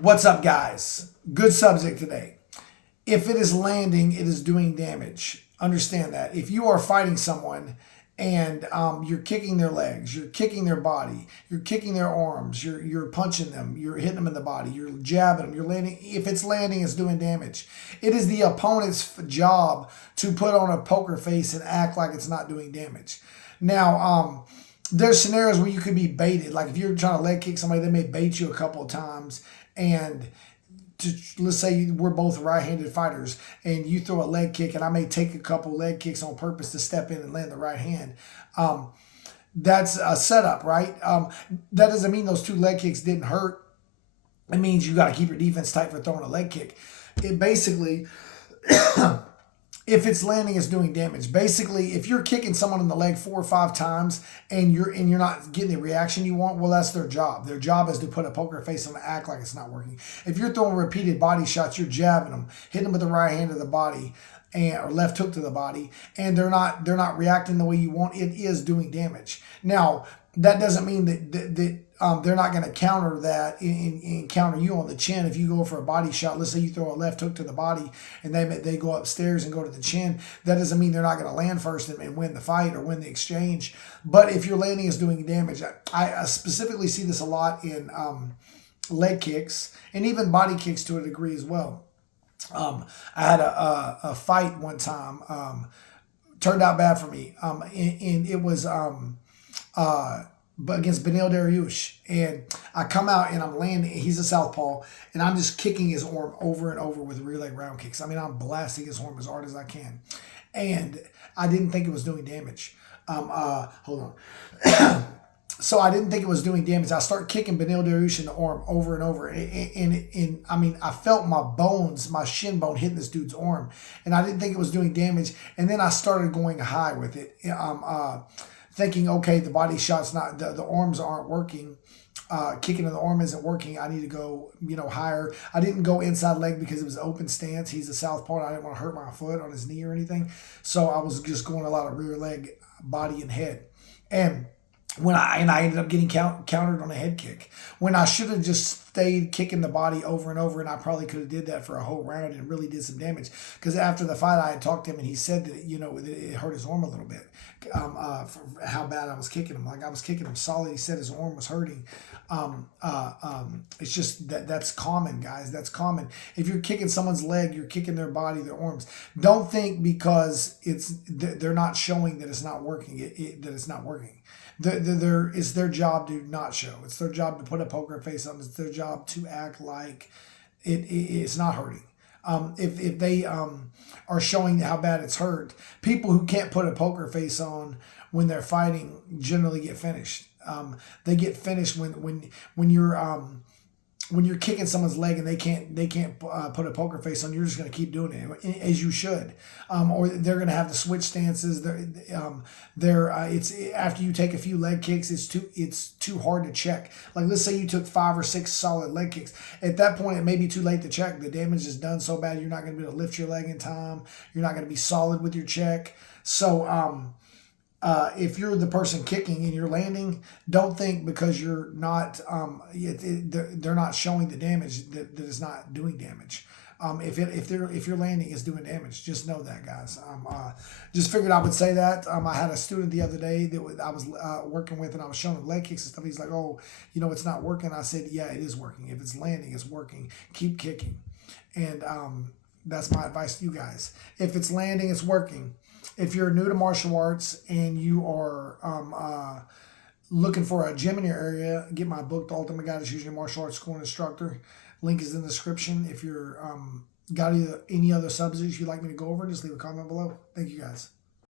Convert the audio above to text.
What's up, guys? Good subject today. If it is landing, it is doing damage. Understand that. If you are fighting someone and you're kicking their legs, you're kicking their body, you're kicking their arms, you're punching them, you're hitting them in the body, you're jabbing them, you're landing. If it's landing, it's doing damage. It is the opponent's job to put on a poker face and act like it's not doing damage. Now, there's scenarios where you could be baited. Like if you're trying to leg kick somebody, they may bait you a couple of times. And let's say we're both right-handed fighters, and you throw a leg kick, and I may take a couple leg kicks on purpose to step in and land the right hand. That's a setup, right? That doesn't mean those two leg kicks didn't hurt. It means you got to keep your defense tight for throwing a leg kick. It basically if it's landing, it's doing damage. Basically, if you're kicking someone in the leg 4 or 5 times and you're not getting the reaction you want, well, that's their job. Their job is to put a poker face on and act like it's not working. If you're throwing repeated body shots, you're jabbing them, hitting them with the right hand to the body or left hook to the body, and they're not reacting the way you want, it is doing damage. Now, that doesn't mean that they're not going to counter that and counter you on the chin. If you go for a body shot, let's say you throw a left hook to the body and they go upstairs and go to the chin, that doesn't mean they're not going to land first and win the fight or win the exchange. But if your landing is doing damage, I specifically see this a lot in leg kicks and even body kicks to a degree as well. I had a fight one time, turned out bad for me, and it was but against Benil Dariush, and I come out and I'm landing. He's a southpaw, and I'm just kicking his arm over and over with rear leg round kicks. I mean, I'm blasting his arm as hard as I can, and I didn't think it was doing damage. Hold on. So I didn't think it was doing damage. I start kicking Benil Dariush in the arm over and over, and I mean, I felt my bones, my shin bone hitting this dude's arm, and I didn't think it was doing damage. And then I started going high with it. Thinking, okay, the body shot's not, the arms aren't working. Kicking in the arm isn't working. I need to go, higher. I didn't go inside leg because it was an open stance. He's a southpaw. I didn't want to hurt my foot on his knee or anything. So I was just going a lot of rear leg, body, and head. And I ended up getting countered on a head kick when I should have just stayed kicking the body over and over, and I probably could have did that for a whole round and really did some damage. Because after the fight, I had talked to him, and he said that that it hurt his arm a little bit for how bad I was kicking him. Like I was kicking him solid. He said his arm was hurting. It's just that's common, guys. That's common. If you're kicking someone's leg, you're kicking their body, their arms. Don't think because they're not showing that it's not working. That it's not working. It's their job to not show. It's their job to put a poker face on. It's their job to act like it's not hurting. If they are showing how bad it's hurt, people who can't put a poker face on when they're fighting generally get finished. They get finished when you're kicking someone's leg and they can't put a poker face on. You're just going to keep doing it as you should, or they're going to have the switch stances. It's after you take a few leg kicks, it's too hard to check. Like let's say you took 5 or 6 solid leg kicks. At that point, it may be too late to check. The damage is done so bad you're not going to be able to lift your leg in time. You're not going to be solid with your check. So if you're the person kicking and you're landing, don't think because you're not, they're not showing the damage that it's not doing damage. If you're landing, it's doing damage. Just know that, guys. Just figured I would say that. I had a student the other day that I was working with, and I was showing him leg kicks and stuff. He's like, "Oh, it's not working." I said, "Yeah, it is working. If it's landing, it's working. Keep kicking." And that's my advice to you guys. If it's landing, it's working. If you're new to martial arts and you are looking for a gym in your area, get my book, The Ultimate Guide to Choosing a Martial Arts School and Instructor. Link is in the description. If you're got any other subjects you'd like me to go over, just leave a comment below. Thank you, guys.